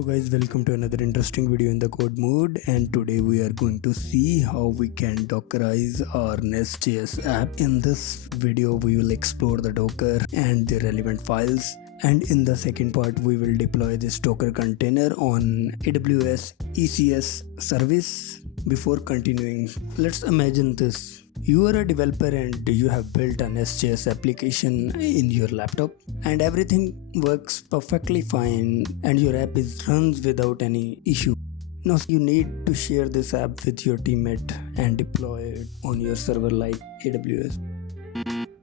Hello guys, welcome to another interesting video in the code mode, and today we are going to see how we can dockerize our NestJS app. In this video we will explore the Docker and the relevant files, and in the second part we will deploy this Docker container on AWS EC2 service. Before continuing, let's imagine this. You are a developer and you have built an NestJS application in your laptop and everything works perfectly fine and your app runs without any issue. Now you need to share this app with your teammate and deploy it on your server like AWS.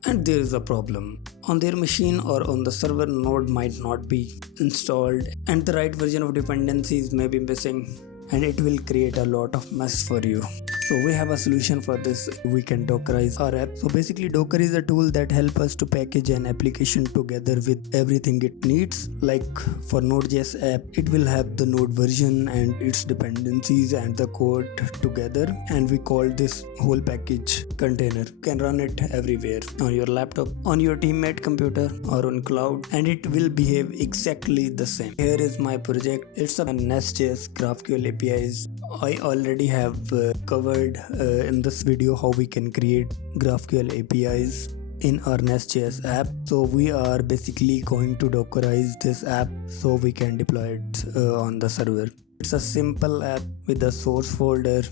And there is a problem. On their machine or on the server, Node might not be installed and the right version of dependencies may be missing, and it will create a lot of mess for you. So we have a solution for this. We can Dockerize our app. So basically Docker is a tool that helps us to package an application together with everything it needs. Like for Node.js app, it will have the Node version and its dependencies and the code together, and we call this whole package container. You can run it everywhere, on your laptop, on your teammate computer or on cloud, and it will behave exactly the same. Here is my project. It's a NestJS GraphQL APIs. I already have covered in this video how we can create GraphQL APIs in our NestJS app. So we are basically going to Dockerize this app so we can deploy it on the server. It's a simple app with a source folder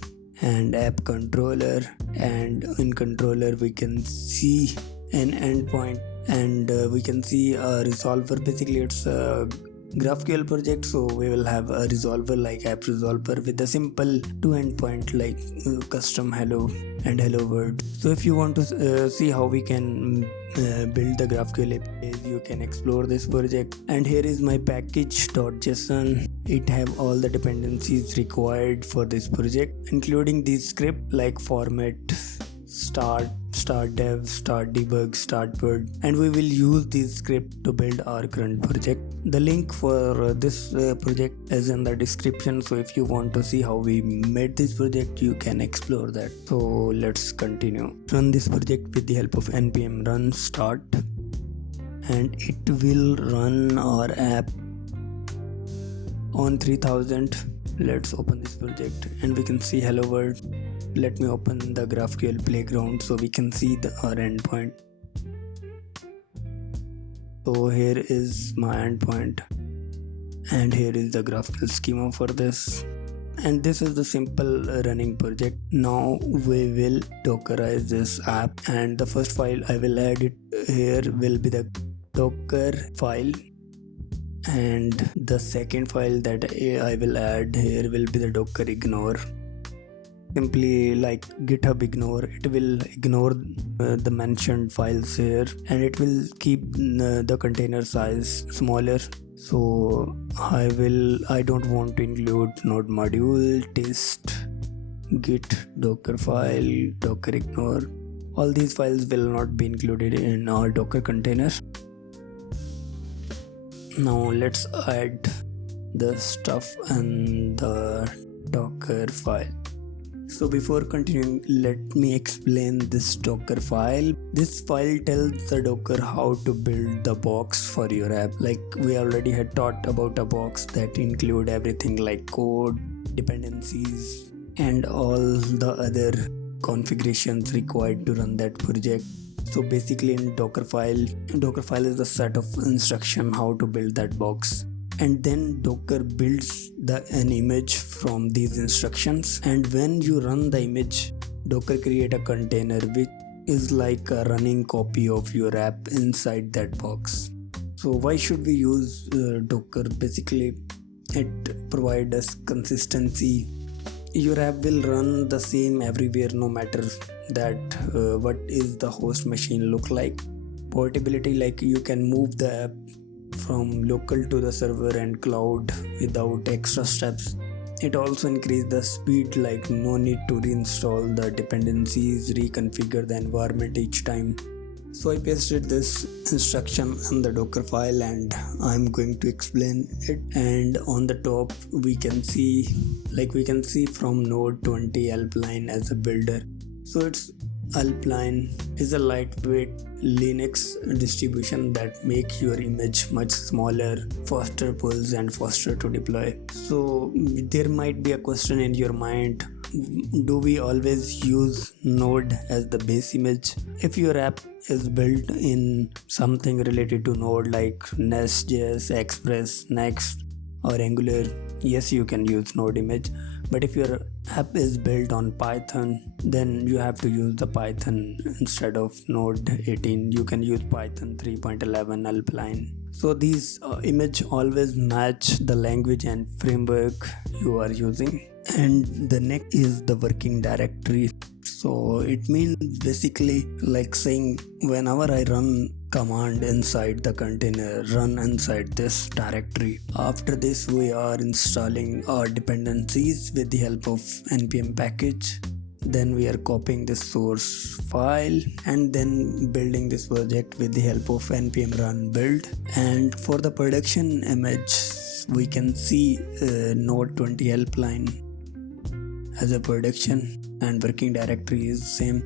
and app controller, and in controller we can see an endpoint and we can see a resolver. Basically it's a GraphQL project, so we will have a resolver like app resolver with a simple two endpoint like custom hello and hello world. So if you want to see how we can build the GraphQL APIs, you can explore this project. And here is my package.json. It have all the dependencies required for this project, including these script like format, start dev, start debug, start build, and we will use this script to build our current project. The link for this project is in the description, so if you want to see how we made this project, you can explore that. So let's continue. Run this project with the help of npm run start, and it will run our app on 3000. Let's open this project and we can see hello world. Let me open the GraphQL playground so we can see our endpoint. So here is my endpoint, and here is the GraphQL schema for this, and this is the simple running project. Now we will Dockerize this app, and the first file I will add it here will be the Dockerfile, and the second file that I will add here will be the dockerignore. Simply like GitHub ignore, it will ignore the mentioned files here, and it will keep the container size smaller. So I don't want to include node module, test, git, dockerfile, dockerignore. All these files will not be included in our Docker container. Now let's add the stuff in the Docker file. So before continuing, let me explain this Docker file. This file tells the Docker how to build the box for your app. Like we already had taught about a box that include everything like code, dependencies, and all the other configurations required to run that project. So basically in Dockerfile is the set of instruction how to build that box, and then Docker builds an image from these instructions, and when you run the image, Docker create a container which is like a running copy of your app inside that box. So why should we use Docker? Basically it provides us consistency. Your app will run the same everywhere, no matter that what is the host machine look like. Portability, like you can move the app from local to the server and cloud without extra steps. It also increases the speed, like no need to reinstall the dependencies, reconfigure the environment each time. So I pasted this instruction in the Docker file and I'm going to explain it. And on the top we can see from node 20 help line as a builder. So it's Alpine is a lightweight Linux distribution that makes your image much smaller, faster pulls and faster to deploy. So there might be a question in your mind, do we always use Node as the base image? If your app is built in something related to Node like NestJS, Express, Next or Angular, yes, you can use Node image. But if your app is built on Python, then you have to use the Python instead of Node 18. You can use Python 3.11 Alpine. So these image always match the language and framework you are using. And the next is the working directory. So it means basically like saying whenever I run command inside the container, run inside this directory. After this we are installing our dependencies with the help of npm package. Then we are copying the source file and then building this project with the help of npm run build. And for the production image we can see node 20 helpline as a production and working directory is same,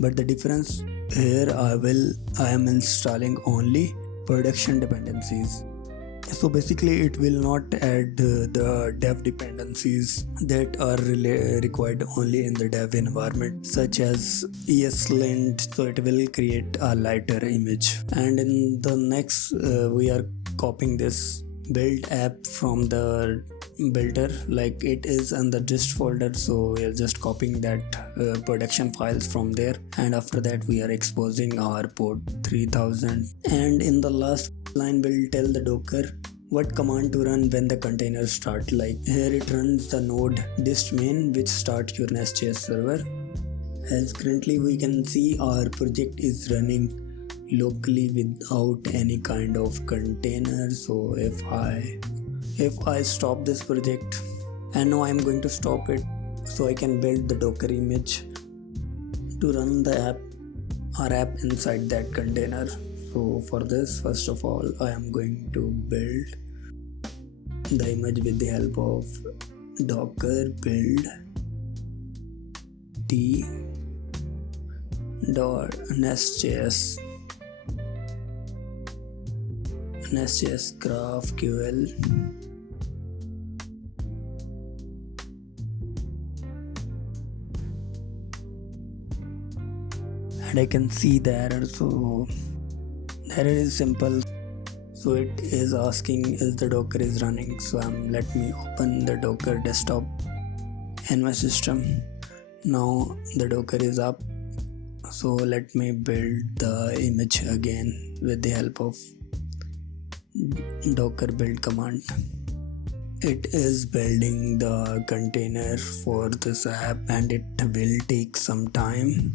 but the difference here I am installing only production dependencies. So basically it will not add the dev dependencies that are required only in the dev environment, such as ESLint, so it will create a lighter image. And in the next we are copying this build app from the builder, like it is in the dist folder, so we are just copying that production files from there, and after that we are exposing our port 3000. And in the last line we'll tell the docker what command to run when the container start. Like here it runs the node dist main which starts your NestJS server. As currently we can see our project is running locally without any kind of container. So if I stop this project, and now I'm going to stop it so I can build the docker image to run the our app inside that container. So for this, first of all, I am going to build the image with the help of docker build NestJS GraphQL. And I can see the error, so the error is simple. So it is asking is the docker is running. So let me open the docker desktop in my system. Now the docker is up, so let me build the image again with the help of docker build command. It is building the container for this app and it will take some time.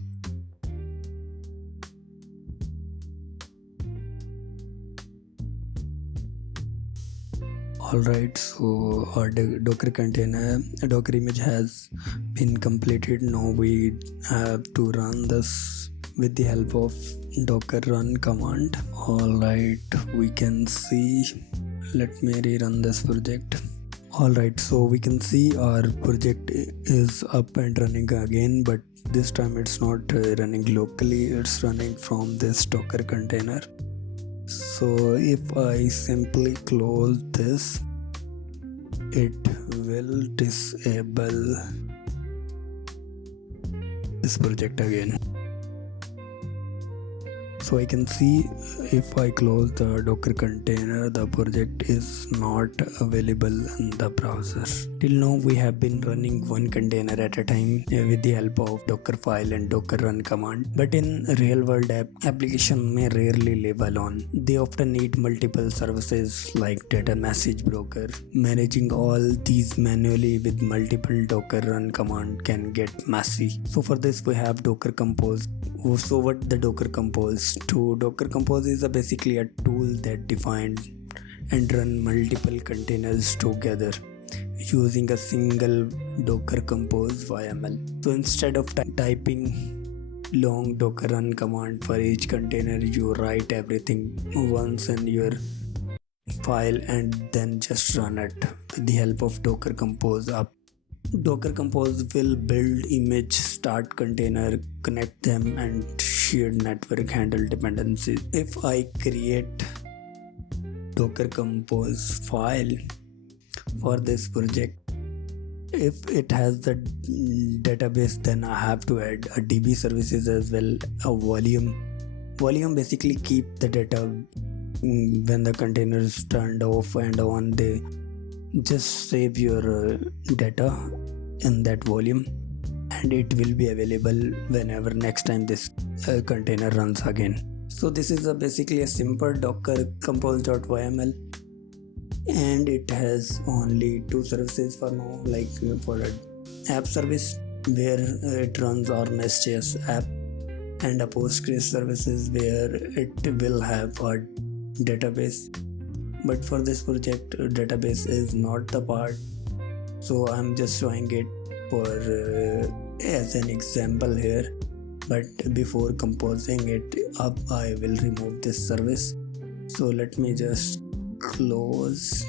Alright, so our docker image has been completed. Now we have to run this with the help of docker run command. Alright, we can see, let me rerun this project. Alright, so we can see our project is up and running again, but this time it's not running locally, it's running from this docker container. So if I simply close this, it will disable this project again. So I can see if I close the docker container, the project is not available in the browser. Till now we have been running one container at a time with the help of Dockerfile and docker run command. But in real world application may rarely live alone. They often need multiple services like data message broker. Managing all these manually with multiple docker run command can get messy. So for this we have Docker Compose. So what the Docker Compose? Docker Compose is basically a tool that defines and run multiple containers together using a single docker-compose.yml. So instead of typing long docker run command for each container, you write everything once in your file and then just run it with the help of Docker Compose up. Docker Compose will build image, start container, connect them, and shared network handle dependencies. If I create Docker Compose file for this project, if it has the database, then I have to add a DB services as well, a volume basically keep the data when the container is turned off and on. They just save your data in that volume, and it will be available whenever next time this container runs again. So this is basically a simple docker-compose.yml, and it has only two services for now, like for an app service where it runs our NestJS app, and a Postgres services where it will have a database. But for this project, database is not the part, so I'm just showing it for as an example here. But before composing it up, I will remove this service. So let me just close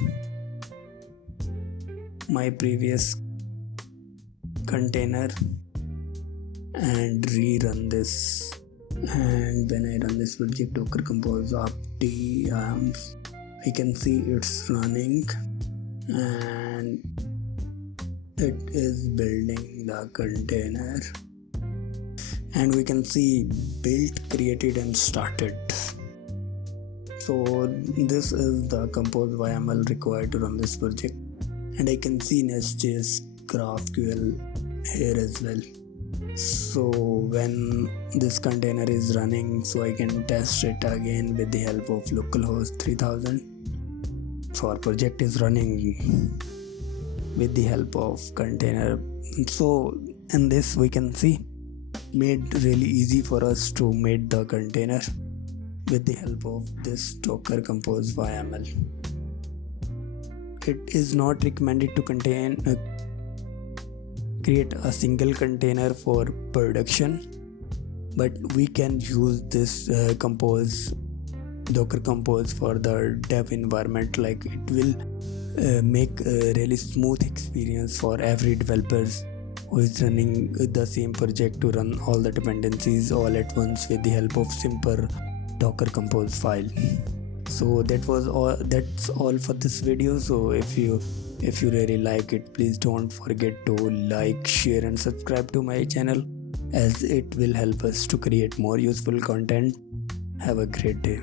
my previous container and rerun this. And when I run this project, docker compose up we can see it's running and it is building the container, and we can see built, created, and started. So this is the compose YML required to run this project, and I can see NestJS GraphQL here as well. So when this container is running, so I can test it again with the help of localhost 3000. So our project is running with the help of container. So in this we can see made really easy for us to make the container with the help of this docker compose YML. It is not recommended to create a single container for production, but we can use this docker compose for the dev environment. Like it will make a really smooth experience for every developers who is running the same project to run all the dependencies all at once with the help of simple docker compose file. So that's all for this video. So if you really like it, please don't forget to like, share, and subscribe to my channel, as it will help us to create more useful content. Have a great day.